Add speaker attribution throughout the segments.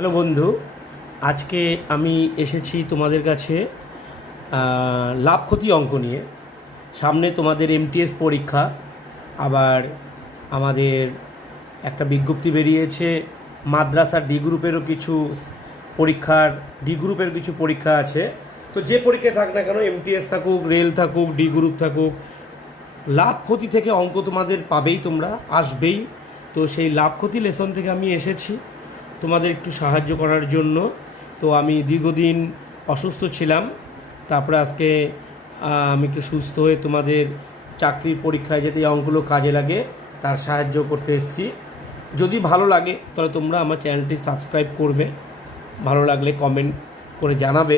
Speaker 1: Hello বন্ধু, আজকে আমি এসেছি তোমাদের কাছে লাভ ক্ষতি অঙ্ক নিয়ে। সামনে তোমাদের এমটিএস পরীক্ষা, আবার আমাদের একটা বিজ্ঞপ্তি বেরিয়েছে, মাদ্রাসা ডি গ্রুপেরও কিছু পরীক্ষার ডি গ্রুপের কিছু পরীক্ষা আছে। তো যে পরীক্ষায় থাক না কেন এমটিএস থাকুক, রেল থাকুক ডি গ্রুপ থাকুক লাভ ক্ষতি থেকে অঙ্ক তোমাদের পাবেই তোমরা, আসবেই। তো সেই লাভ ক্ষতি লেসন থেকে আমি এসেছি। তোমাদের একটু সাহায্য করার জন্য। তো আমি দীর্ঘদিন অসুস্থ ছিলাম। তারপরে আজকে আমি একটু সুস্থ হয়ে তোমাদের চাকরির পরীক্ষায় যাতে অঙ্কগুলো কাজে লাগে, তার সাহায্য করতে এসেছি। যদি ভালো লাগে, তাহলে তোমরা আমার চ্যানেলটি সাবস্ক্রাইব করবে। ভালো লাগলে কমেন্ট করে জানাবে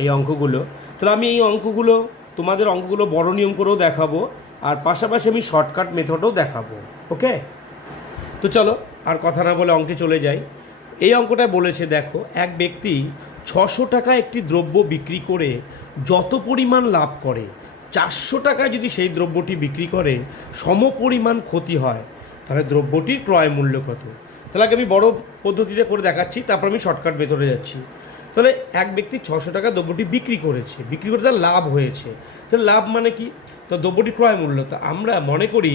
Speaker 1: এই অঙ্কগুলো। তাহলে আমি এই অঙ্কগুলো, তোমাদের অঙ্কগুলো বড় নিয়ম করেও দেখাবো, আর পাশাপাশি আমি শর্টকাট মেথডও দেখাবো ওকে তো চলো, আর কথা না বলে অঙ্কে চলে যাই। এই অঙ্কটা বলেছে, দেখো, এক ব্যক্তি ছশো টাকা একটি দ্রব্য বিক্রি করে যত পরিমাণ লাভ করে, চারশো টাকায় যদি সেই দ্রব্যটি বিক্রি করে সমপরিমাণ ক্ষতি হয়, তাহলে দ্রব্যটির ক্রয় মূল্য কত? তাহলে আগে আমি বড় পদ্ধতিতে করে দেখাচ্ছি, তারপর আমি শর্টকাট ভেতরে যাচ্ছি। তাহলে এক ব্যক্তি ছশো টাকা দ্রব্যটি বিক্রি করেছে, বিক্রি করে তার লাভ হয়েছে। তাহলে লাভ মানে কি? তো দ্রব্যটি ক্রয় মূল্য। তো আমরা মনে করি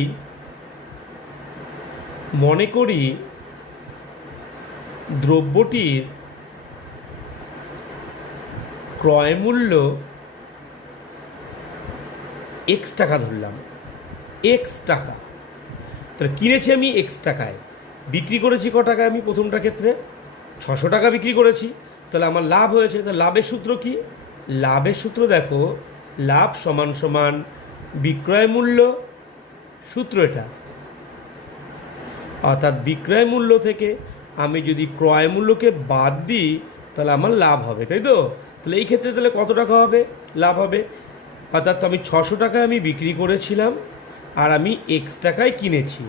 Speaker 1: মনে করি দ্রব্যটির ক্রয় মূল্য এক্স টাকা ধরলাম। এক্স টাকা। তাহলে কিনেছি আমি এক্স টাকায়। বিক্রি করেছি ক টাকায় আমি প্রথমটা ক্ষেত্রে? ছশো টাকা বিক্রি করেছি। তাহলে আমার লাভ হয়েছে। তাহলে লাভের সূত্র কি? লাভের সূত্র দেখো, লাভ সমান সমান বিক্রয় মূল্য সূত্র এটা। অর্থাৎ বিক্রয় মূল্য থেকে আমি যদি ক্রয় মূল্যকে বাদ দিই, তাহলে আমার লাভ হবে, তাই তো? তাহলে এই ক্ষেত্রে তাহলে কত টাকা হবে? লাভ হবে। অর্থাৎ আমি ছশো টাকায় আমি বিক্রি করেছিলাম, আর আমি এক্স টাকায় কিনেছি।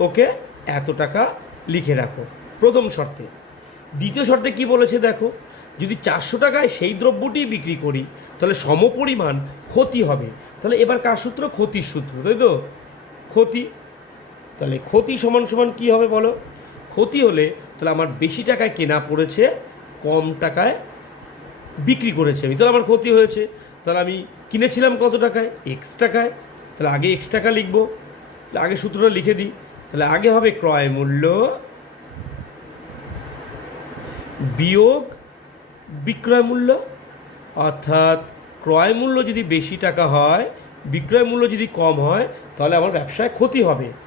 Speaker 1: ওকে, এত টাকা লিখে রাখো। প্রথম শর্তে। দ্বিতীয় শর্তে কি বলেছে দেখো? যদি চারশো টাকায় সেই দ্রব্যটি বিক্রি করি, তাহলে সমপরিমাণ ক্ষতি হবে। তাহলে এবার কার সূত্র? ক্ষতির সূত্র, তাই তো? ক্ষতি। তাহলে ক্ষতি সমান সমান কী হবে বলো? ক্ষতি হলে তাহলে আমার বেশি টাকায় কেনা পড়েছে, কম টাকায় বিক্রি করেছে আমি। তাহলে আমার ক্ষতি হয়েছে। তাহলে আমি কিনেছিলাম কত টাকায়? এক্স টাকায়। তাহলে আগে এক্স টাকা লিখব। তাহলে আগে সূত্রটা লিখে দিই। তাহলে আগে হবে ক্রয় মূল্য বিয়োগ বিক্রয় মূল্য। অর্থাৎ ক্রয় মূল্য যদি বেশি টাকা হয়, বিক্রয় মূল্য যদি কম হয়, তাহলে আমার ব্যবসায় ক্ষতি হবে।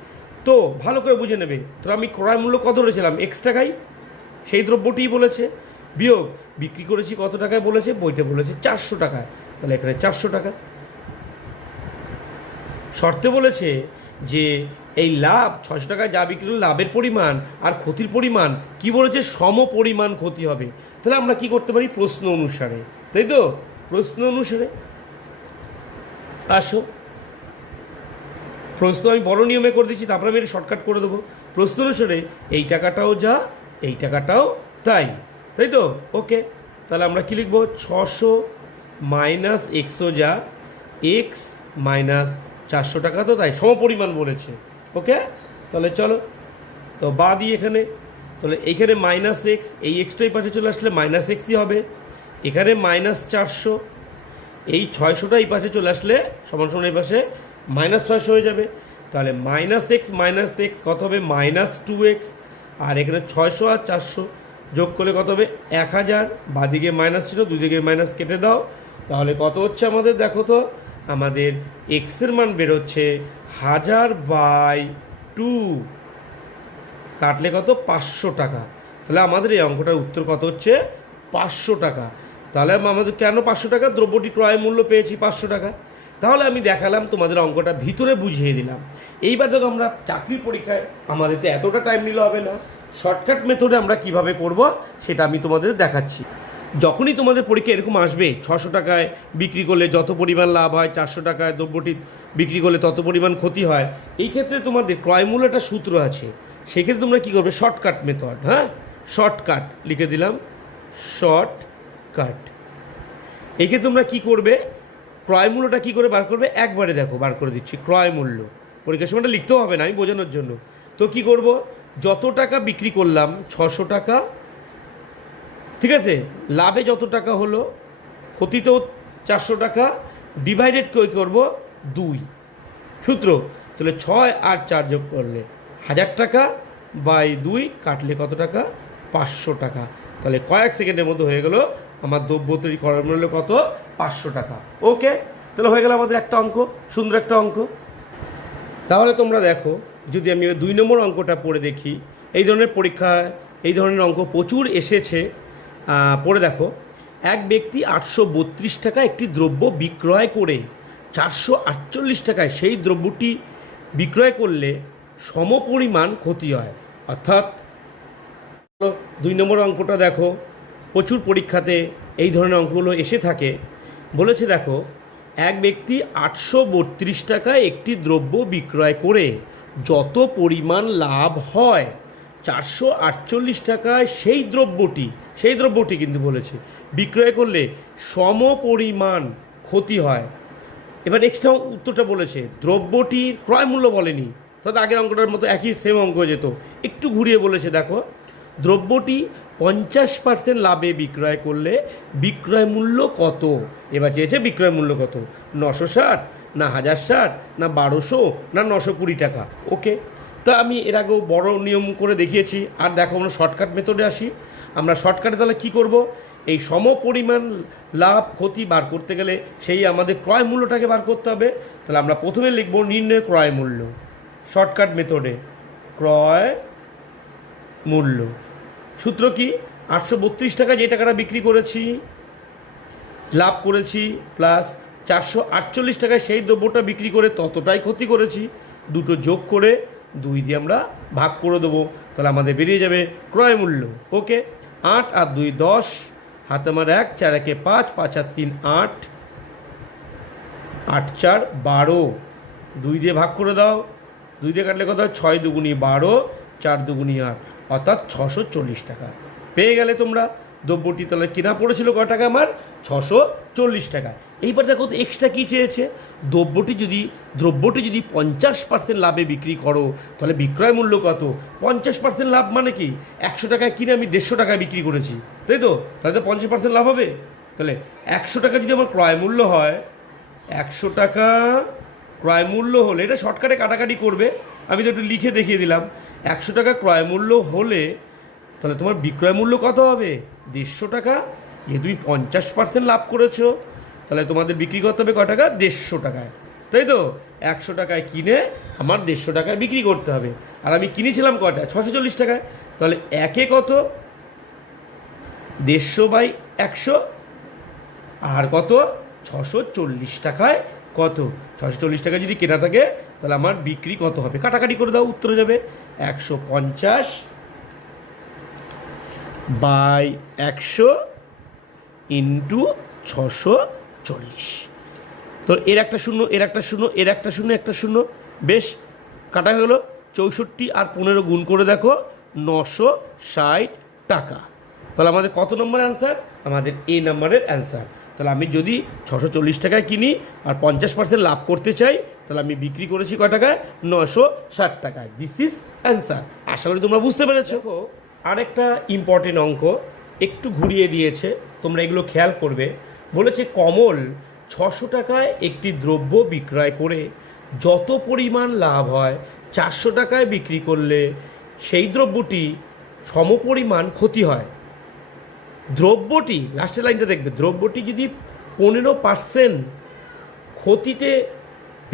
Speaker 1: তো ভালো করে বুঝে নেবে। তো আমি ক্রয় মূল্য কত ধরেছিলাম এক্স টাকাই সেই দ্রব্যটিই বলেছে। বিয়োগ, বিক্রি করেছি কত টাকায় বলেছে? বইটা বলেছে চারশো টাকায়। তাহলে এখানে চারশো টাকা। শর্তে বলেছে যে এই লাভ ছশো টাকায় যা বিক্রি লাভের পরিমাণ আর ক্ষতির পরিমাণ, কি বলেছে? সম পরিমাণ ক্ষতি হবে। তাহলে আমরা কি করতে পারি? প্রশ্ন অনুসারে। তাই তো? প্রশ্ন অনুসারে। আসো। প্রশ্ন আমি বড় নিয়মে করে দিচ্ছি, তারপরে আমি শর্টকাট করে দেবো। প্রশ্ন অনুসারে, এই টাকাটাও যা, এই টাকাটাও তাই। তাই তো? ওকে তাহলে আমরা কী লিখব? ছশো মাইনাস এক্সও যা এক্স মাইনাস চারশো টাকা তো তাই, সমপরিমাণ বলেছে। ওকে তাহলে চলো। তো বা দিই এখানে। তাহলে এইখানে মাইনাস এক্স এই এক্সটাই পাশে চলে আসলে মাইনাস এক্সই হবে। এখানে মাইনাস চারশো, এই ছয়শোটা এই পাশে চলে আসলে সমান সমান এই পাশে মাইনাস ছয়শো হয়ে যাবে। তাহলে মাইনাস এক্স মাইনাস এক্স, কত হবে? Minus two x. আর এখানে ছয়শো আর চারশো যোগ করলে কত হবে? এক হাজার। বাদিকে মাইনাস ছিল, দুদিকে মাইনাস কেটে দাও। তাহলে কত হচ্ছে আমাদের? দেখো তো, আমাদের এক্সের মান বেরোচ্ছে হাজার বাই টু। কাটলে কত? পাঁচশো টাকা। তাহলে আমাদের এই অঙ্কটার উত্তর কত হচ্ছে? পাঁচশো টাকা। তাহলে আমাদের কেন পাঁচশো টাকা? দ্রব্যটি ক্রয় মূল্য পেয়েছি পাঁচশো টাকা তাহলে আমি দেখালাম, তোমাদের অঙ্কটা ভিতরে বুঝিয়ে দিলাম। এইবার দেখো আমরা চাকরির পরীক্ষায় আমাদের তো এতটা টাইম নিলে হবে না। শর্টকাট মেথডে আমরা কীভাবে করব সেটা আমি তোমাদের দেখাচ্ছি। যখনই তোমাদের পরীক্ষা এরকম আসবে, ছশো টাকায় বিক্রি করলে যত পরিমাণ লাভ হয়, চারশো টাকায় দ্রব্যটি বিক্রি করলে তত পরিমাণ ক্ষতি হয়, এই ক্ষেত্রে তোমাদের ক্রয় মূল্য একটা সূত্র আছে। সেক্ষেত্রে তোমরা কী করবে? শর্টকাট মেথড হ্যাঁ? শর্টকাট লিখে দিলাম শর্টকাট এক্ষেত্রে তোমরা কী করবে? ক্রয় মূল্যটা কী করে বার করবে? একবারে দেখো বার করে দিচ্ছি, ক্রয় মূল্য। পরীক্ষার সময়টা লিখতেও হবে না, আমি বোঝানোর জন্য। তো কি করব? যত টাকা বিক্রি করলাম, ছশো টাকা, ঠিক আছে? লাভে যত টাকা হলো, ক্ষতিতেও চারশো টাকা ডিভাইডেড কই করব? দুই। সূত্র? তাহলে ছয় আর চার যোগ করলে হাজার টাকা বাই দুই কাটলে কত টাকা? পাঁচশো টাকা। তাহলে কয়েক সেকেন্ডের মধ্যে হয়ে গেল, আমার দ্রব্য তৈরি করার মূল্য কত? পাঁচশো টাকা। ওকে? তাহলে হয়ে গেল আমাদের একটা অঙ্ক, সুন্দর একটা অঙ্ক। তাহলে তোমরা দেখো, যদি আমি দুই নম্বর অঙ্কটা পড়ে দেখি, এই ধরনের পরীক্ষা, এই ধরনের অঙ্ক প্রচুর এসেছে। পড়ে দেখো, এক ব্যক্তি আটশো বত্রিশ টাকা একটি দ্রব্য বিক্রয় করে চারশো আটচল্লিশ টাকায় সেই দ্রব্যটি বিক্রয় করলে সমপরিমাণ ক্ষতি হয়। অর্থাৎ, দুই নম্বর অঙ্কটা দেখো, প্রচুর পরীক্ষাতে এই ধরনের অঙ্কগুলো এসে থাকে। বলেছে দেখো, এক ব্যক্তি আটশো বত্রিশ টাকায় একটি দ্রব্য বিক্রয় করে যত পরিমাণ লাভ হয়, চারশো আটচল্লিশ টাকায় সেই দ্রব্যটি সেই দ্রব্যটি কিন্তু বলেছে, বিক্রয় করলে সম পরিমাণ ক্ষতি হয়। এবার এক্সট্রা উত্তরটা বলেছে, দ্রব্যটির ক্রয় মূল্য বলেনি তবে আগের অঙ্কটার মতো একই সেম অঙ্ক যেত। একটু ঘুরিয়ে বলেছে দেখো, দ্রব্যটি পঞ্চাশ পার্সেন্ট লাভে বিক্রয় করলে বিক্রয় মূল্য কত? এবার চেয়েছে বিক্রয় মূল্য কত? নশো ষাট, না হাজার ষাট, না বারোশো, না নশো কুড়ি টাকা। ওকে, তো আমি এর আগেও বড় নিয়ম করে দেখিয়েছি। আর দেখো আমরা শর্টকাট মেথডে আসি। আমরা শর্টকাটে তাহলে কী করব? এই সম পরিমাণ লাভ, ক্ষতি বার করতে গেলে সেই আমাদের ক্রয় মূল্যটাকে বার করতে হবে। তাহলে আমরা প্রথমে লিখব নির্ণয় ক্রয় মূল্য। শর্টকাট মেথডে ক্রয় মূল্য। সূত্র কি? আটশো বত্রিশ টাকা যে টাকাটা বিক্রি করেছি, লাভ করেছি প্লাস চারশো আটচল্লিশ টাকায় সেই দ্রব্যটা বিক্রি করে ততটাই ক্ষতি করেছি। দুটো যোগ করে দুই দিয়ে আমরা ভাগ করে দেবো। তাহলে আমাদের বেরিয়ে যাবে ক্রয় মূল্য। ওকে আট আর দুই দশ, হাতে আমার এক, চার একে পাঁচ পাঁচ আর তিন আট আট চার বারো। দুই দিয়ে ভাগ করে দাও। দুই দিয়ে কাটলে হয়? ছয় দুগুনি বারো, চার দুগুনি আট। অর্থাৎ ছশো চল্লিশ টাকা। পেয়ে গেলে তোমরা দ্রব্যটি তাহলে কেনা পড়েছিল কয় টাকা আমার ছশো চল্লিশ টাকা। এইবার দেখো তো এক্সট্রা কী চেয়েছে? দ্রব্যটি যদি দ্রব্যটি যদি পঞ্চাশ পার্সেন্ট লাভে বিক্রি করো, তাহলে বিক্রয় মূল্য কত? পঞ্চাশ পার্সেন্ট লাভ মানে কি? একশো টাকায় কিনে আমি দেড়শো টাকায় বিক্রি করেছি, তাই তো? তাহলে তো পঞ্চাশ পার্সেন্ট লাভ হবে। তাহলে একশো টাকা যদি আমার ক্রয় মূল্য হয়, একশো টাকা ক্রয় মূল্য হলে এটা শর্টকাটে কাটাকাটি করবে। আমি তো একটু লিখে দেখিয়ে দিলাম। একশো টাকা ক্রয় মূল্য হলে তাহলে তোমার বিক্রয় মূল্য কত হবে? দেড়শো টাকা। যে তুমি পঞ্চাশ পার্সেন্ট লাভ করেছ। তাহলে তোমাদের বিক্রি করতে হবে ক টাকা? দেড়শো টাকায়। তাই তো? একশো টাকায় কিনে আমার দেড়শো টাকায় বিক্রি করতে হবে। আর আমি কিনেছিলাম কটা ছশো চল্লিশ টাকায়। তাহলে একে কত? দেড়শো বাই একশো। আর কত? ছশো চল্লিশ টাকায় কত? ছশো চল্লিশ টাকা যদি কেনা থাকে, তাহলে আমার বিক্রি কত হবে? কাটাকাটি করে দাও, উত্তরে যাবে। একশো পঞ্চাশ বাই একশো ইন্টু ছশো চল্লিশ। তো এর একটা শূন্য, এর একটা শূন্য, এর একটা শূন্য একটা শূন্য। বেশ, কাটা গেলো। চৌষট্টি আর পনেরো গুণ করে দেখো, নশো ষাট টাকা। তাহলে আমাদের কত নম্বর অ্যান্সার আমাদের এ নাম্বারের অ্যান্সার তাহলে আমি যদি ছশো চল্লিশ টাকায় কিনি আর পঞ্চাশ পার্সেন্ট লাভ করতে চাই তাহলে আমি বিক্রি করেছি কয় টাকায়? নশো ষাট টাকায়। দিস ইজ অ্যান্সার আশা করি তোমরা বুঝতে পেরেছ। আরেকটা ইম্পর্টেন্ট অঙ্ক একটু ঘুরিয়ে দিয়েছে তোমরা এগুলো খেয়াল করবে। বলেছে কমল ছশো টাকায় একটি দ্রব্য বিক্রয় করে যত পরিমাণ লাভ হয় চারশো টাকায় বিক্রি করলে সেই দ্রব্যটি সমপরিমাণ ক্ষতি হয়। দ্রব্যটি লাস্টের লাইনটা দেখবে দ্রব্যটি যদি পনেরো পার্সেন্ট ক্ষতিতে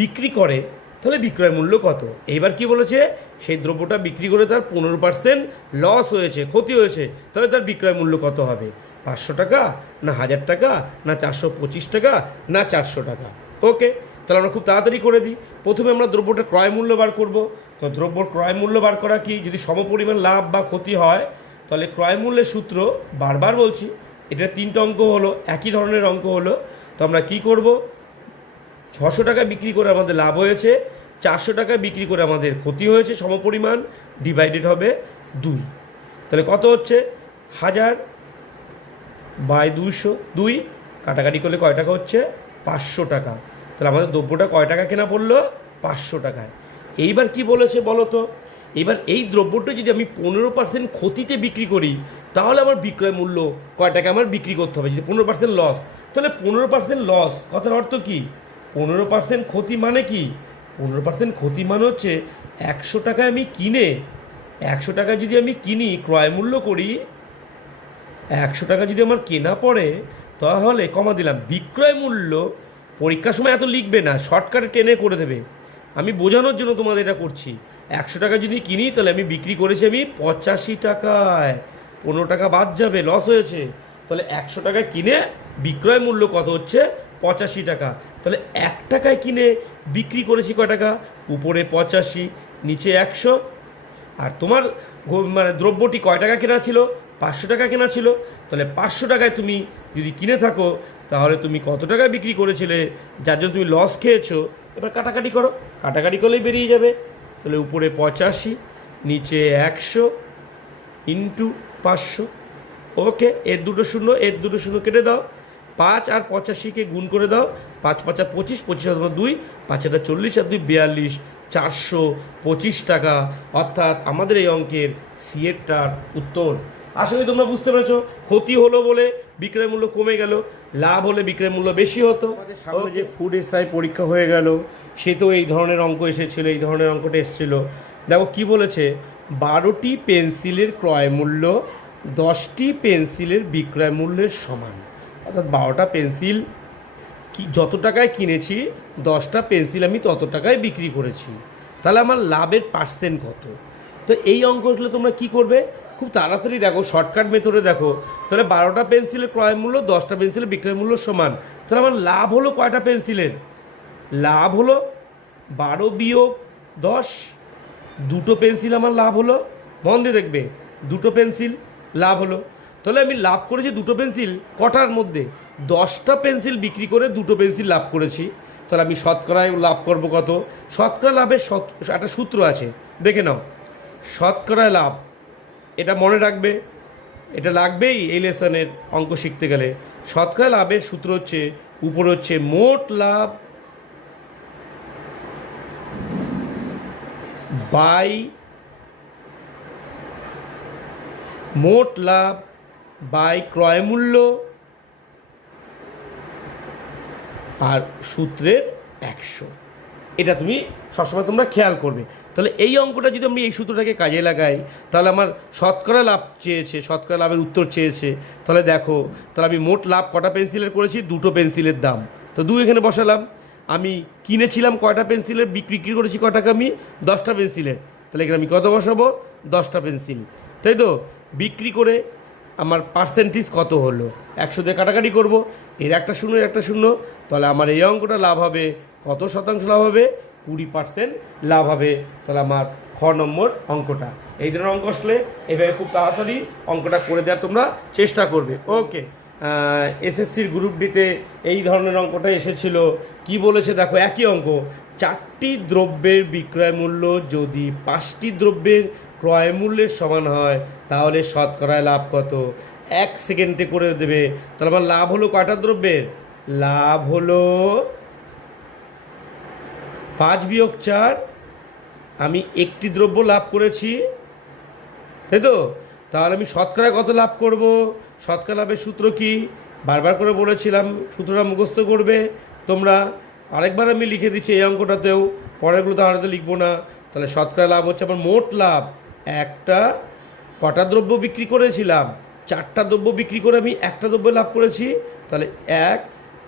Speaker 1: বিক্রি করে, তাহলে বিক্রয় মূল্য কত? এইবার কি বলেছে? সেই দ্রব্যটা বিক্রি করে তার পনেরো পার্সেন্ট লস হয়েছে, ক্ষতি হয়েছে, তাহলে তার বিক্রয় মূল্য কত হবে? পাঁচশো টাকা, না হাজার টাকা, না চারশো পঁচিশ টাকা, না চারশো টাকা? ওকে, তাহলে আমরা খুব তাড়াতাড়ি করে দিই। প্রথমে আমরা দ্রব্যটা ক্রয় মূল্য বার করব। তো দ্রব্যর ক্রয় মূল্য বার করা কি? যদি সমপরিমাণ লাভ বা ক্ষতি হয়, তাহলে ক্রয় মূল্যের সূত্র বারবার বলছি এটা তিনটা অঙ্ক হলো, একই ধরনের অঙ্ক হলো। তো আমরা কি করব? ছশো টাকা বিক্রি করে আমাদের লাভ হয়েছে, চারশো টাকা বিক্রি করে আমাদের ক্ষতি হয়েছে সমপরিমাণ ডিভাইডেড হবে দুই। তাহলে কত হচ্ছে? হাজার বাই দুইশো দুই, কাটাকাটি করলে কয় টাকা হচ্ছে? পাঁচশো টাকা। তাহলে আমাদের দ্রব্যটা কয় টাকা কেনা পড়ল? পাঁচশো টাকায়। এইবার কি বলেছে বলো তো? এবার এই দ্রব্যটা যদি আমি পনেরো পার্সেন্ট ক্ষতিতে বিক্রি করি, তাহলে আমার বিক্রয় মূল্য কয় টাকা? আমার বিক্রি করতে হবে। যদি পনেরো পার্সেন্ট লস তাহলে পনেরো পার্সেন্ট লস কথার অর্থ কি? পনেরো পার্সেন্ট ক্ষতি মানে কি? পনেরো পার্সেন্ট ক্ষতি মানে হচ্ছে একশো টাকায় আমি কিনে, একশো টাকা যদি আমি কিনি, ক্রয় মূল্য করি, একশো টাকা যদি আমার কেনা পড়ে, তাহলে কমা দিলাম। বিক্রয় মূল্য পরীক্ষার সময় এত লিখবে না শর্টকাটে টেনে করে দেবে। আমি বোঝানোর জন্য তোমাদের এটা করছি। একশো টাকা যদি কিনি, তাহলে আমি বিক্রি করেছি আমি পঁচাশি টাকায়। পনেরো টাকা বাদ যাবে লস হয়েছে। তাহলে একশো টাকা কিনে বিক্রয় মূল্য কত হচ্ছে? পঁচাশি টাকা। তাহলে এক টাকায় কিনে বিক্রি করেছি কয় টাকা? উপরে পঁচাশি, নিচে একশো। আর তোমার মানে দ্রব্যটি কয় টাকা কেনা ছিল? পাঁচশো টাকা কেনা ছিল। তাহলে পাঁচশো টাকায় তুমি যদি কিনে থাকো, তাহলে তুমি কত টাকায় বিক্রি করেছিলে? যার জন্য তুমি লস খেয়েছো। এবার কাটাকাটি করো। কাটাকাটি করলেই বেরিয়ে যাবে। তাহলে উপরে পঁচাশি, নিচে একশো ইন্টু পাঁচশো। ওকে এর দুটো শূন্য এর দুটো শূন্য কেটে দাও। পাঁচ আর পঁচাশিকে গুণ করে দাও। পাঁচ পাঁচা পঁচিশ পঁচিশ তোমার দুই পাঁচ এটা চল্লিশ আর দুই বিয়াল্লিশ চারশো পঁচিশ টাকা। অর্থাৎ আমাদের এই অঙ্কের সিএরটার উত্তর। আশা করি তোমরা বুঝতে পেরেছ ক্ষতি হলো বলে বিক্রয় মূল্য কমে গেল লাভ হলে বিক্রয় মূল্য বেশি হতো। সামনে যে ফুড এসআই পরীক্ষা হয়ে গেল সে তো এই ধরনের অঙ্ক এসেছিল এই ধরনের অঙ্কটা এসেছিল। দেখো কি বলেছে বারোটি পেন্সিলের ক্রয় মূল্য দশটি পেন্সিলের বিক্রয় মূল্যের সমান। অর্থাৎ বারোটা পেন্সিল কি যত টাকায় কিনেছি, দশটা পেন্সিল আমি তত টাকায় বিক্রি করেছি। তাহলে আমার লাভের পার্সেন্ট কত? তো এই অঙ্কগুলো তোমরা কি করবে? খুব তাড়াতাড়ি দেখো শর্টকাট মেথডে দেখো। তাহলে বারোটা পেন্সিলের ক্রয় মূল্য, দশটা পেন্সিলের বিক্রয় মূল্য সমান। তাহলে আমার লাভ হলো কয়টা পেন্সিলের? লাভ হলো বারো বিয়োগ দশ, দুটো পেন্সিল আমার লাভ হলো। মন দিয়ে দেখবে, দুটো পেন্সিল লাভ হলো। তাহলে আমি লাভ করেছি দুটো পেন্সিল কটার মধ্যে? দশটা পেন্সিল বিক্রি করে দুটো পেন্সিল লাভ করেছি। তাহলে আমি শতকরায় লাভ করব কত? শতকরা লাভের একটা সূত্র আছে, দেখে নাও। শতকরায় লাভ, এটা মনে রাখবে, এটা লাগবেই এই লেসনের অঙ্ক শিখতে গেলে। শতকরা লাভের সূত্র হচ্ছে, উপর হচ্ছে মোট লাভ বাই মোট লাভ বাই ক্রয় মূল্য আর সূত্রের একশো। এটা তুমি সবসময় তোমরা খেয়াল করবে। তাহলে এই অঙ্কটা যদি আমি এই সূত্রটাকে কাজে লাগাই, তাহলে আমার শতকরা লাভ চেয়েছে, শতকরা লাভের উত্তর চেয়েছে। তাহলে দেখো, তাহলে আমি মোট লাভ কটা পেন্সিলের করেছি? দুটো পেন্সিলের দাম। তো দু এখানে বসালাম। আমি কিনেছিলাম কয়টা পেন্সিলের, বিক্রি বিক্রি করেছি কয় টাকা আমি? দশটা পেন্সিলের। তাহলে এখানে আমি কত বসাবো? দশটা পেন্সিল। তাই তো? বিক্রি করে আমার পার্সেন্টেজ কত হলো? একশো দিয়ে কাটাকাটি করব, এর একটা শূন্য একটা শূন্য, তাহলে আমার এই অঙ্কটা লাভ হবে। কত শতাংশ লাভ হবে? কুড়ি পার্সেন্ট লাভ হবে। তাহলে আমার খ নম্বর অঙ্কটা। এই ধরনের অঙ্ক আসলে এভাবে খুব তাড়াতাড়ি অঙ্কটা করে দেওয়ার তোমরা চেষ্টা করবে। ওকে এসএসসির গ্রুপ ডিতে এই ধরনের অঙ্কটা এসেছিল। কি বলেছে? দেখো, একই অঙ্ক। চারটি দ্রব্যের বিক্রয় মূল্য যদি পাঁচটি দ্রব্যের ক্রয় মূল্যের সমান হয় তাহলে শতকরায় লাভ কত? এক সেকেন্ডে করে দেবে। তাহলে আমার লাভ হলো কয়টা দ্রব্যের? লাভ হলো পাঁচ বিয়োগ চার। আমি একটি দ্রব্য লাভ করেছি। তাই তো? তাহলে আমি শতকরায় কত লাভ করব? শতকরা লাভের সূত্র কি? বারবার করে বলেছিলাম, সূত্রটা মুখস্থ করবে। তোমরা আরেকবার আমি লিখে দিচ্ছি এই অঙ্কটাতেও পরেরগুলো তো আলাদা লিখব না। তাহলে শতকরা লাভ হচ্ছে আমার মোট লাভ। একটা কটা দ্রব্য বিক্রি করেছিলাম? চারটা দ্রব্য বিক্রি করে আমি একটা দ্রব্য লাভ করেছি। তাহলে এক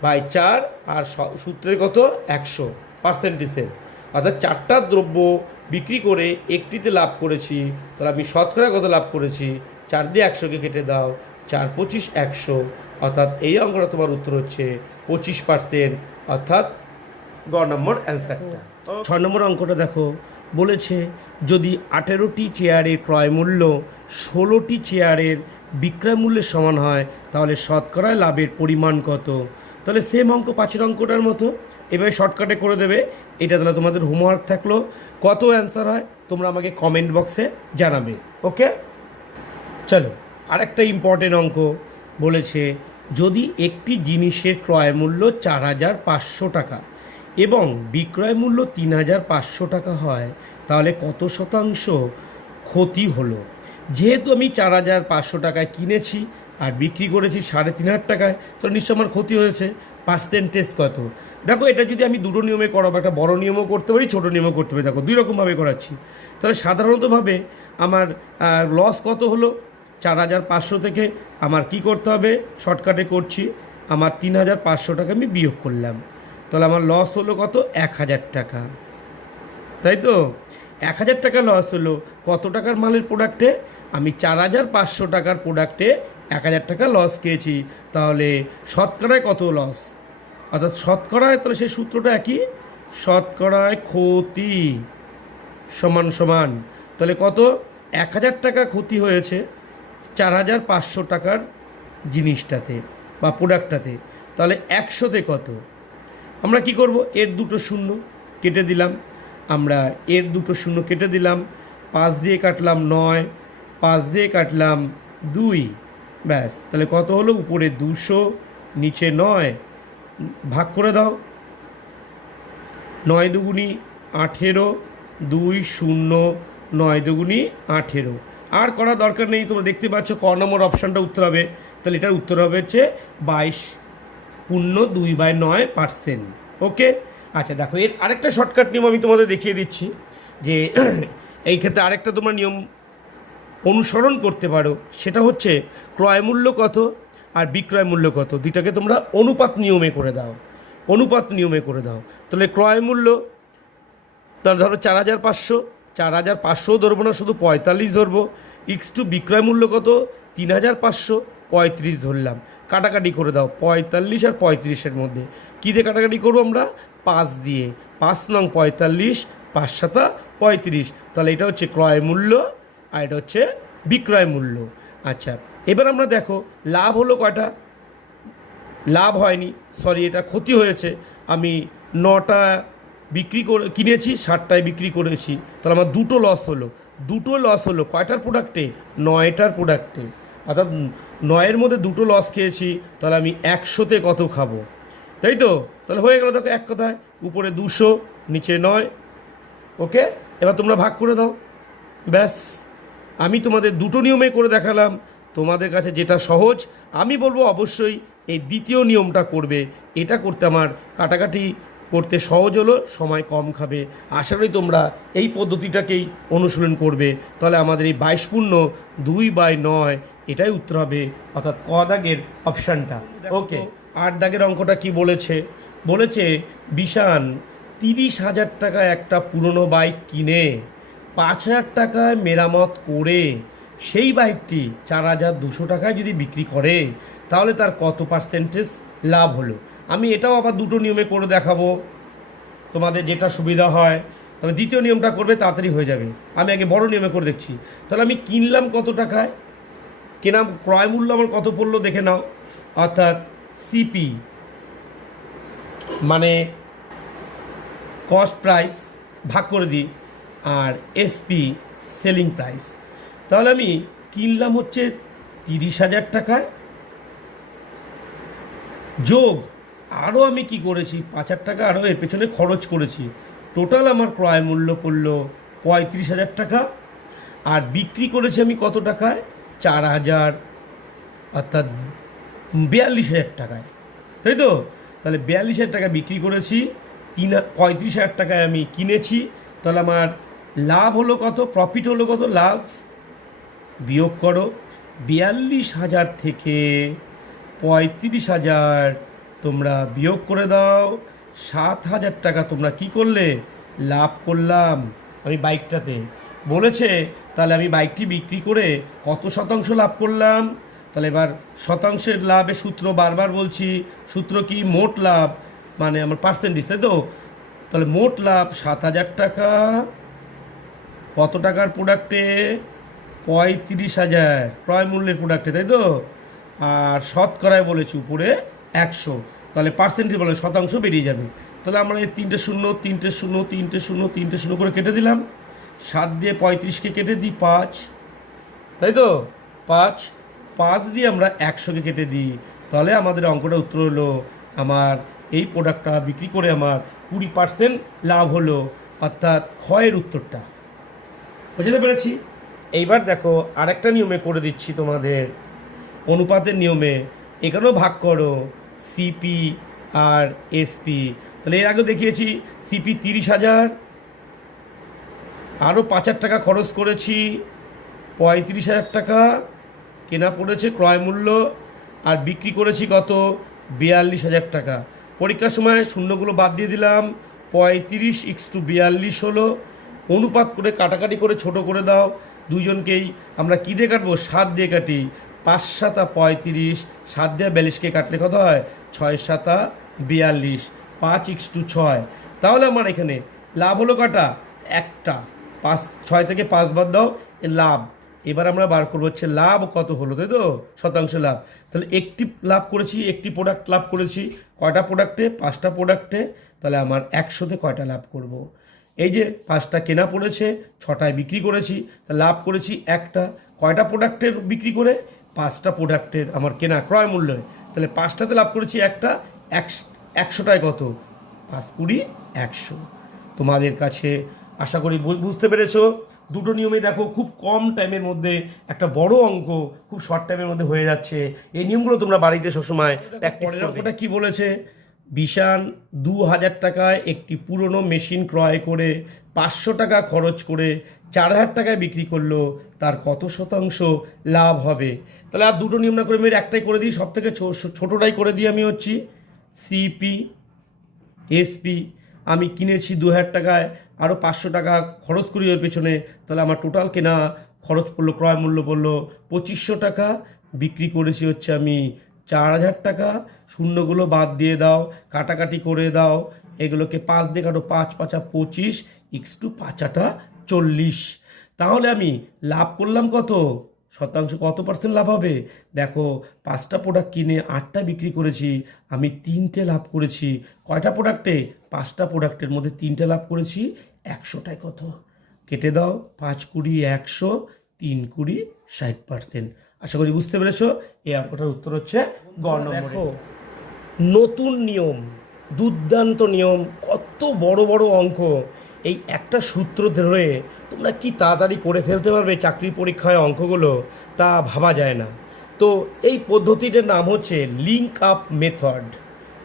Speaker 1: বাই চার আর সূত্রের কত? একশো পার্সেন্টেজের অর্থাৎ চারটা দ্রব্য বিক্রি করে একটিতে লাভ করেছি। তাহলে আমি শতকরা কত লাভ করেছি? চার দিয়ে একশোকে কেটে দাও চার পঁচিশ একশো। অর্থাৎ এই অঙ্কটা তোমার উত্তর হচ্ছে পঁচিশ পার্সেন্ট অর্থাৎ গ নম্বর অ্যান্সারটা ছ নম্বর অঙ্কটা দেখো। বলেছে যদি আঠেরোটি চেয়ারের ক্রয় মূল্য ষোলোটি চেয়ারের বিক্রয় মূল্যের সমান হয়, তাহলে শতকরায় লাভের পরিমাণ কত? তাহলে সেম অঙ্ক পাঁচের অঙ্কটার মতো। এভাবে শর্টকাটে করে দেবে। এটা তাহলে তোমাদের হোমওয়ার্ক থাকল। কত অ্যান্সার হয়, তোমরা আমাকে কমেন্ট বক্সে জানাবে। ওকে চলো, আরেকটা ইম্পর্টেন্ট অঙ্ক বলেছে, যদি একটি জিনিসের ক্রয় মূল্য চার হাজার পাঁচশো টাকা এবং বিক্রয় মূল্য তিন হাজার পাঁচশো টাকা হয়, তাহলে কত শতাংশ ক্ষতি হলো? যেহেতু আমি চার হাজার পাঁচশো টাকায় কিনেছি আর বিক্রি করেছি সাড়ে তিন হাজার টাকায়, তো নিশ্চয় আমার ক্ষতি হয়েছে। পার্সেন্টেজ কত? দেখো, এটা যদি আমি দুটো নিয়মে করাবো, একটা বড় নিয়মও করতে পারি, ছোটো নিয়মও করতে পারি। দেখো, দুই রকমভাবে করাচ্ছি। তাহলে সাধারণতভাবে আমার লস কত হলো? চার হাজার পাঁচশো থেকে আমার কি করতে হবে? শর্টকাটে করছি। আমার তিন হাজার পাঁচশো টাকা আমি বিয়োগ করলাম। তাহলে আমার লস হলো কত? এক হাজার টাকা। তাই তো? এক হাজার টাকা লস হলো। কত টাকার মালের প্রোডাক্টে আমি চার হাজার পাঁচশো টাকার প্রোডাক্টে এক হাজার টাকা লস খেয়েছি। তাহলে শতকরায় কত লস অর্থাৎ শতকরায়, তাহলে সেই সূত্রটা একই? শতকরায় ক্ষতি সমান সমান। তাহলে কত? এক হাজার টাকা ক্ষতি হয়েছে চার হাজার পাঁচশো টাকার জিনিসটাতে বা প্রোডাক্টটাতে তাহলে একশোতে কত? আমরা কি করব? এর দুটো শূন্য কেটে দিলাম। আমরা এর দুটো শূন্য কেটে দিলাম। পাঁচ দিয়ে কাটলাম নয়। পাঁচ দিয়ে কাটলাম দুই। ব্যাস, তাহলে কত হলো? উপরে দুশো, নিচে নয়। ভাগ করে দাও। নয় দুগুনি আঠেরো, দুই শূন্য, নয় দুগুনি আঠেরো। আর করা দরকার নেই, তোমরা দেখতে পাচ্ছ ক নম্বর অপশানটা উত্তর হবে। তাহলে এটার উত্তর হবে হচ্ছে বাইশ পূর্ণ দুই বাই নয় পার্সেন্ট। ওকে? আচ্ছা দেখো, এর আরেকটা শর্টকাট নিয়ম আমি তোমাদের দেখিয়ে দিচ্ছি যে এই ক্ষেত্রে আরেকটা তোমরা নিয়ম অনুসরণ করতে পারো, সেটা হচ্ছে ক্রয় মূল্য কত আর বিক্রয় মূল্য কত। দুইটাকে তোমরা অনুপাত নিয়মে করে দাও, অনুপাত নিয়মে করে দাও। তাহলে ক্রয় মূল্য তার ধরো চার হাজার পাঁচশো, চার হাজার পাঁচশোও ধরবো না, শুধু পঁয়তাল্লিশ ধরবো। ইক্স টু বিক্রয় মূল্য কত? তিন হাজার পাঁচশো, পঁয়ত্রিশ ধরলাম। কাটাকাটি করে দাও, পঁয়তাল্লিশ আর পঁয়ত্রিশের মধ্যে। কী দিয়ে কাটাকাটি করব আমরা? পাঁচ দিয়ে। পাঁচ নং পঁয়তাল্লিশ, পাঁচ সাতা পঁয়ত্রিশ। তাহলে এটা হচ্ছে ক্রয় মূল্য আর এটা হচ্ছে বিক্রয় মূল্য। আচ্ছা এবার আমরা দেখো, লাভ হলো কয়টা? লাভ হয়নি সরি এটা ক্ষতি হয়েছে। আমি নটা বিক্রি করে, কিনেছি, ষাটটায় বিক্রি করেছি। তাহলে আমার দুটো লস হলো। দুটো লস হলো কয়টার প্রোডাক্টে নয়টার প্রোডাক্টে অর্থাৎ নয়ের মধ্যে দুটো লস খেয়েছি, তাহলে আমি একশোতে কত খাব? তাই তো? তাহলে হয়ে গেল দেখো এক কথায়, উপরে দুশো, নিচে নয়। ওকে এবার তোমরা ভাগ করে দাও। ব্যাস। আমি তোমাদের দুটো নিয়মে করে দেখালাম। তোমাদের কাছে যেটা সহজ আমি বলব অবশ্যই এই দ্বিতীয় নিয়মটা করবে। এটা করতে আমার কাটাকাটি করতে সহজ হলো সময় কম খাবে। আশা করি তোমরা এই পদ্ধতিটাকেই অনুশীলন করবে। তাহলে আমাদের এই বাইশ পূর্ণ দুই বাই নয় এটাই উত্তর হবে অর্থাৎ ক দাগের অপশানটা। ওকে আট দাগের অঙ্কটা কি বলেছে? বলেছে বিশান তিরিশ হাজার টাকা একটা পুরনো বাইক কিনে। পাঁচ হাজার টাকায় মেরামত করে সেই বাইকটি চার হাজার দুশো টাকায় যদি বিক্রি করে, তাহলে তার কত পার্সেন্টেজ লাভ হলো? আমি এটাও আবার দুটো নিয়মে করে দেখাবো। তোমাদের যেটা সুবিধা হয়, তবে দ্বিতীয় নিয়মটা করবে, তাড়াতাড়ি হয়ে যাবে। আমি আগে বড় নিয়মে করে দেখছি। তাহলে আমি কিনলাম কত টাকায়? কেনা ক্রয় মূল্য আমার কত পড়ল দেখে নাও। অর্থাৎ সিপি মানে কস্ট প্রাইস ভাগ করে দিই। আর এসপি সেলিং প্রাইস তাহলে আমি কিনলাম হচ্ছে তিরিশ হাজার টাকায়। যোগ আরও আমি কি করেছি? পাঁচ হাজার টাকা আরও এর পেছনে খরচ করেছি। টোটাল আমার ক্রয় মূল্য পড়ল পঁয়ত্রিশ হাজার টাকা। আর বিক্রি করেছি আমি কত টাকায়? চার হাজার, অর্থাৎ বিয়াল্লিশ হাজার টাকায়। তাই তো? তাহলে বিয়াল্লিশ হাজার টাকা বিক্রি করেছি। তিন পঁয়ত্রিশ হাজার টাকায় আমি কিনেছি। তাহলে আমার লাভ হলো কত? প্রফিট হলো কত? লাভ বিয়োগ করো। বিয়াল্লিশ হাজার থেকে পঁয়ত্রিশ হাজার তোমরা বিয়োগ করে দাও। সাত হাজার টাকা তোমরা কি করলে? লাভ করলাম। আমি বাইকটাতে। বলেছে, তাহলে আমি বাইকটি বিক্রি করে কত শতাংশ লাভ করলাম? তাহলে এবার শতাংশের লাভের সূত্র বারবার বলছি। সূত্র কি? মোট লাভ। মানে আমার পার্সেন্টেজ তাই তো? তাহলে মোট লাভ সাত হাজার টাকা। কত টাকার প্রোডাক্টে পঁয়ত্রিশ হাজার। ক্রয় মূল্যের প্রোডাক্টে তাই তো? আর শতকরায় বলেছি উপরে একশো। তাহলে পার্সেন্টেজ বলে, শতাংশ বেরিয়ে যাবে। তাহলে আমরা এই তিনটে শূন্য তিনটে শূন্য তিনটে শূন্য তিনটে শূন্য করে কেটে দিলাম। সাত দিয়ে পঁয়ত্রিশকে কেটে দিই, পাঁচ। তাই তো? পাঁচ। পাঁচ দিয়ে আমরা একশোকে কেটে দিই। তাহলে আমাদের অঙ্কটা উত্তর হলো, আমার এই প্রোডাক্টটা বিক্রি করে আমার কুড়ি পার্সেন্ট লাভ হলো। অর্থাৎ ক্ষয়ের উত্তরটা। বুঝতে পেরেছি। এইবার দেখো, আরেকটা নিয়মে করে দিচ্ছি তোমাদের। অনুপাতের নিয়মে এখানেও ভাগ করো সিপি আর এসপি তাহলে এর আগেও দেখিয়েছি সিপি তিরিশ হাজার, আরও পাঁচ হাজার টাকা খরচ করেছি, পঁয়ত্রিশ হাজার টাকা, কেনা পড়েছে ক্রয় মূল্য, আর বিক্রি করেছি গত বিয়াল্লিশ হাজার টাকা। পরীক্ষার সময় শূন্যগুলো বাদ দিয়ে দিলাম, পঁয়ত্রিশ ইক্স টু বিয়াল্লিশ হলো অনুপাত করে, কাটাকাটি করে, ছোট করে দাও। দুজনকেই আমরা কী দিয়ে কাটবো? সাত দিয়ে কাটি। পাঁচ সাতা পঁয়ত্রিশ। সাত দিয়ে বিয়াল্লিশকে কাটলে কত হয়? ছয় সাতা বিয়াল্লিশ। পাঁচ ইক্স টু ছয়। তাহলে আমার এখানে লাভ হলো কাটা? একটা। পাঁচ, ছয় থেকে পাঁচ বাদ দাও লাভ। এবার আমরা বার করব হচ্ছে লাভ কত হলো, তাই তো? শতাংশ লাভ। তাহলে একটি লাভ করেছি, একটি প্রোডাক্ট লাভ করেছি। কয়টা প্রোডাক্টে পাঁচটা প্রোডাক্টে তাহলে আমার একশোতে কয়টা লাভ করব। এই যে পাঁচটা কেনা পড়েছে ছটায় বিক্রি করেছি তা লাভ করেছি একটা। কয়টা প্রোডাক্টের বিক্রি করে? পাঁচটা প্রোডাক্টের আমার কেনা ক্রয় মূল্য। তাহলে পাঁচটাতে লাভ করেছি একটা একশ একশোটায় কত? পাঁচ কুড়ি একশো। তোমাদের কাছে আশা করি বুঝতে পেরেছ। দুটো নিয়মে দেখো খুব কম টাইমের মধ্যে একটা বড় অঙ্ক খুব শর্ট টাইমের মধ্যে হয়ে যাচ্ছে। এই নিয়মগুলো তোমরা বাড়িতে সবসময় পরের অঙ্কটা কি বলেছে? বিশান দু হাজার টাকায় একটি পুরনো মেশিন ক্রয় করে পাঁচশো টাকা খরচ করে চার হাজার টাকায় বিক্রি করল, তার কত শতাংশ লাভ হবে? তাহলে আর দুটো নিয়ম না করে আমি একটাই করে দিই সব থেকে ছোটোটাই করে দিই আমি হচ্ছি সিপি এসপি আমি কিনেছি দু হাজার টাকায় আরও পাঁচশো টাকা খরচ করি ওর পেছনে, তাহলে আমার টোটাল কেনা খরচ পড়ল, ক্রয় মূল্য পড়ল পঁচিশশো টাকা, বিক্রি করেছি হচ্ছে আমি চার হাজার টাকা শূন্যগুলো বাদ দিয়ে দাও, কাটাকাটি করে দাও। এগুলোকে পাঁচ দিয়ে কাটো, পাঁচ পাঁচা পঁচিশ ইক্স টু পাঁচাটা চল্লিশ। তাহলে আমি লাভ করলাম কত? শতাংশ কত পার্সেন্ট লাভ হবে? দেখো, পাঁচটা প্রোডাক্ট কিনে আটটা বিক্রি করেছি, আমি তিনটে লাভ করেছি। কয়টা প্রোডাক্টে পাঁচটা প্রোডাক্টের মধ্যে তিনটে লাভ করেছি, একশোটায় কত? কেটে দাও, পাঁচ কুড়ি একশো, তিন কুড়ি ষাট পার্সেন্ট আশা করি বুঝতে পেরেছ। এই অঙ্কটার উত্তর হচ্ছে গণ দেখো, নতুন নিয়ম, দুর্দান্ত নিয়ম, কত বড় বড় অঙ্ক। এই একটা সূত্র ধরে তোমরা কি তাড়াতাড়ি করে ফেলতে পারবে চাকরি পরীক্ষায় অঙ্কগুলো? তা ভাবা যায় না। তো এই পদ্ধতিটার নাম হচ্ছে লিঙ্ক আপ মেথড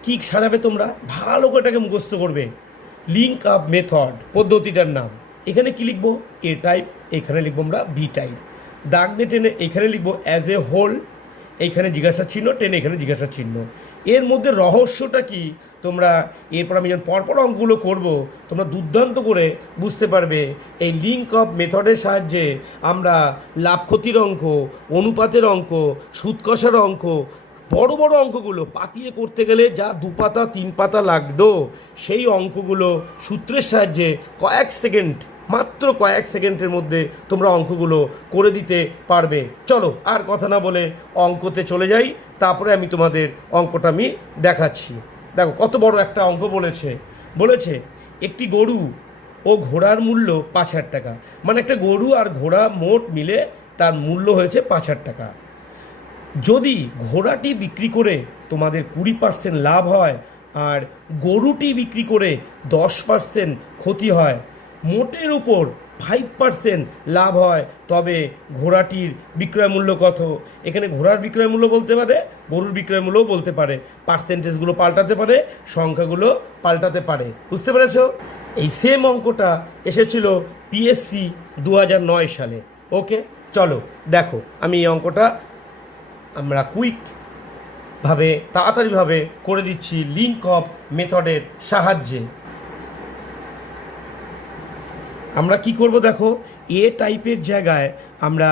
Speaker 1: কি সাজাবে তোমরা? ভালো করে এটাকে মুখস্থ করবে। লিঙ্ক আপ মেথড পদ্ধতিটার নাম। এখানে কি লিখব? এ টাইপ এখানে লিখব আমরা বি টাইপ দাগ দিয়ে টেনে এখানে লিখব অ্যাজ এ হোল এইখানে জিজ্ঞাসা চিহ্ন, টেনে এখানে জিজ্ঞাসা চিহ্ন। এর মধ্যে রহস্যটা কি? তোমরা এরপর আমি যখন পরপর অঙ্কগুলো করব, তোমরা দুর্দান্ত করে বুঝতে পারবে এই লিঙ্ক অফ মেথডের সাহায্যে আমরা লাভ ক্ষতির অঙ্ক, অনুপাতের অঙ্ক সুদ কষার অঙ্ক, বড় বড় অঙ্কগুলো পাতিয়ে করতে গেলে যা দু পাতা, তিন পাতা লাগতো সেই অঙ্কগুলো সূত্রের সাহায্যে কয়েক সেকেন্ড মাত্র কয়েক সেকেন্ডের মধ্যে তোমরা অঙ্কগুলো করে দিতে পারবে। চলো, আর কথা না বলে অঙ্কতে চলে যাই, তারপরে আমি তোমাদের অঙ্কটা আমি দেখাচ্ছি। দেখো, কত বড় একটা অঙ্ক বলেছে। বলেছে, একটি গরু ও ঘোড়ার মূল্য পাঁচ হাজার টাকা। মানে একটা গরু আর ঘোড়া মোট মিলে তার মূল্য হয়েছে পাঁচ হাজার টাকা। যদি ঘোড়াটি বিক্রি করে তোমাদের কুড়ি পার্সেন্ট লাভ হয়, আর গরুটি বিক্রি করে দশ পার্সেন্ট ক্ষতি হয় মোটের উপর ফাইভ পার্সেন্ট লাভ হয়। তবে ঘোড়াটির বিক্রয় মূল্য কত? এখানে ঘোড়ার বিক্রয় মূল্য বলতে পারে, গরুর বিক্রয় মূল্যও বলতে পারে। পার্সেন্টেজগুলো পাল্টাতে পারে, সংখ্যাগুলো পাল্টাতে পারে। বুঝতে পেরেছ? এই সেম অঙ্কটা এসেছিল পিএসসি দু সালে। ওকে, চলো, দেখো, আমি এই অঙ্কটা আমরা কুইক ভাবে, তাড়াতাড়িভাবে করে দিচ্ছি লিঙ্ক অফ মেথডের সাহায্যে। আমরা কি করব দেখো? এ টাইপের জায়গায় আমরা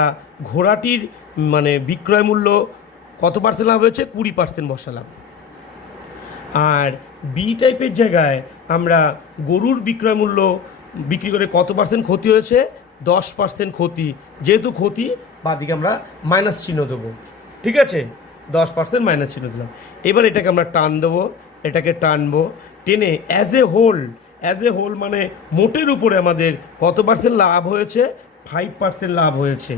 Speaker 1: ঘোড়াটির মানে বিক্রয় মূল্য কত পার্সেন্ট লাভ হয়েছে? কুড়ি পার্সেন্ট বসালাম। আর বি টাইপের জায়গায় আমরা গরুর বিক্রয় মূল্য বিক্রি করে কত পার্সেন্ট ক্ষতি হয়েছে? দশ পার্সেন্ট ক্ষতি। যেহেতু ক্ষতি, বাদিকে আমরা মাইনাস চিহ্ন দেবো। ঠিক আছে? দশ পার্সেন্ট মাইনাস চিহ্ন দিলাম। এবার এটাকে আমরা টান দেবো। এটাকে টানবো। টেনে as a whole as a whole মানে মোটের উপরে আমাদের কত পার্সেন্ট লাভ হয়েছে? ফাইভ পার্সেন্ট লাভ হয়েছে।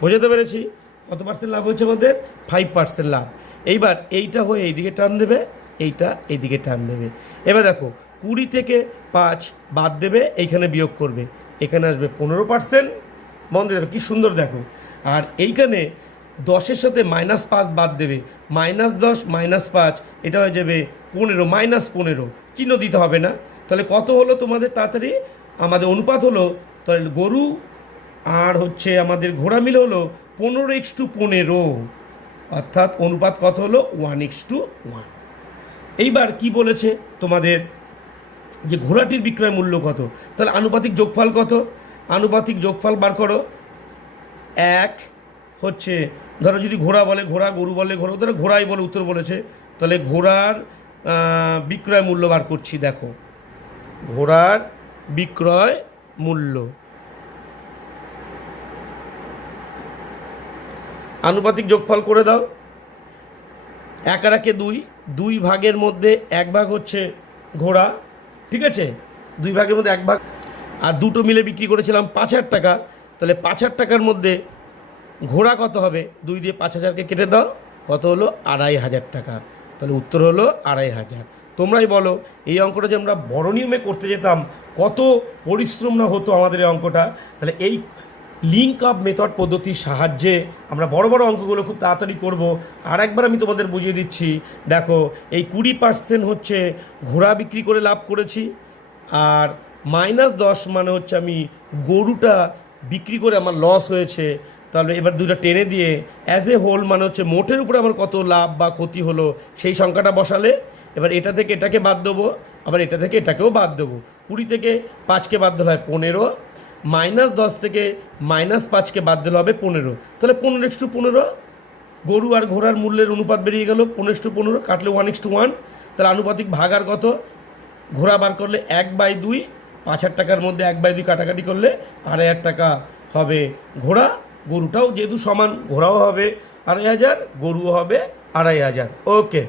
Speaker 1: বোঝাতে পেরেছি? কত পার্সেন্ট লাভ হয়েছে আমাদের? ফাইভ পার্সেন্ট লাভ। এইবার এইটা হয়ে এইদিকে টান দেবে, এইটা এইদিকে টান দেবে। এবার দেখো, কুড়ি থেকে পাঁচ বাদ দেবে, এইখানে বিয়োগ করবে। এখানে আসবে পনেরো পার্সেন্ট বন্ধ দেখো, কি সুন্দর দেখো। আর এইখানে দশের সাথে মাইনাস পাঁচ বাদ দেবে। মাইনাস দশ মাইনাস পাঁচ, এটা হয়ে যাবে পনেরো মাইনাস পনেরো। চিহ্ন দিতে হবে না। তাহলে কত হলো তোমাদের তাড়াতাড়ি? আমাদের অনুপাত হলো, তাহলে গরু আর হচ্ছে আমাদের ঘোড়া মিলে হলো পনেরো এক্স টু পনেরো। অর্থাৎ অনুপাত কত হলো? One is to one. এইবার কি বলেছে তোমাদের? যে ঘোড়াটির বিক্রয় মূল্য কত? তাহলে আনুপাতিক যোগফল কত? আনুপাতিক যোগফল বার করো। এক হচ্ছে, ধরো যদি ঘোড়া বলে ঘোড়া, গরু বলে ঘোড়া, ধরো ঘোড়াই বলে উত্তর বলেছে, তাহলে ঘোড়ার বিক্রয় মূল্য বার করছি, দেখো। ঘোড়ার বিক্রয় মূল্য। আনুপাতিক যোগফল করে দাও। এক আর দুই দুই ভাগের মধ্যে এক ভাগ হচ্ছে ঘোড়া, ঠিক আছে? দুই ভাগের মধ্যে এক ভাগ। আর দুটো মিলে বিক্রি করেছিলাম পাঁচ হাজার টাকা। তাহলে পাঁচ হাজার টাকার মধ্যে ঘোড়া কত হবে? দুই দিয়ে পাঁচ হাজারকে কেটে দাও। কত হলো? আড়াই হাজার টাকা। তাহলে উত্তর হলো আড়াই হাজার। তোমরাই বলো, এই অঙ্কটা যে আমরা বড় নিয়মে করতে যেতাম, কত পরিশ্রম না হতো আমাদের এই অঙ্কটা। তাহলে এই লিঙ্ক আপ মেথড পদ্ধতির সাহায্যে আমরা বড় বড় অঙ্কগুলো খুব তাড়াতাড়ি করব। আর একবার আমি তোমাদের বুঝিয়ে দিচ্ছি, দেখো, এই কুড়ি পার্সেন্ট হচ্ছে ঘোড়া বিক্রি করে লাভ করেছি, আর মাইনাস দশ মানে হচ্ছে আমি গরুটা বিক্রি করে আমার লস হয়েছে। তাহলে এবার দুটো টেনে দিয়ে অ্যাজ এ হোল মানে হচ্ছে মোটের উপরে আমার কত লাভ বা ক্ষতি হলো, সেই সংখ্যাটা বসালে এবার এটা থেকে এটাকে বাদ দেবো, আবার এটা থেকে এটাকেও বাদ দেবো। কুড়ি থেকে পাঁচকে বাদ দিলে হয় পনেরো, মাইনাস দশ থেকে মাইনাস পাঁচকে বাদ দিলে হবে পনেরো। তাহলে পনেরো এক্স টু পনেরো, গরু আর ঘোড়ার মূল্যের অনুপাত বেরিয়ে গেল পনেরো টু পনেরো, কাটলে ওয়ান এক্স টু ওয়ান, তাহলে আনুপাতিক ভাগার কত? ঘোড়া বার করলে এক বাই দুই, পাঁচ হাজার টাকার মধ্যে এক বাই দুই কাটাকাটি করলে আড়াই হাজার টাকা হবে ঘোড়া, গরুটাও যেহেতু সমান, ঘোড়াও হবে আড়াই হাজার, গরুও হবে আড়াই হাজার। ওকে।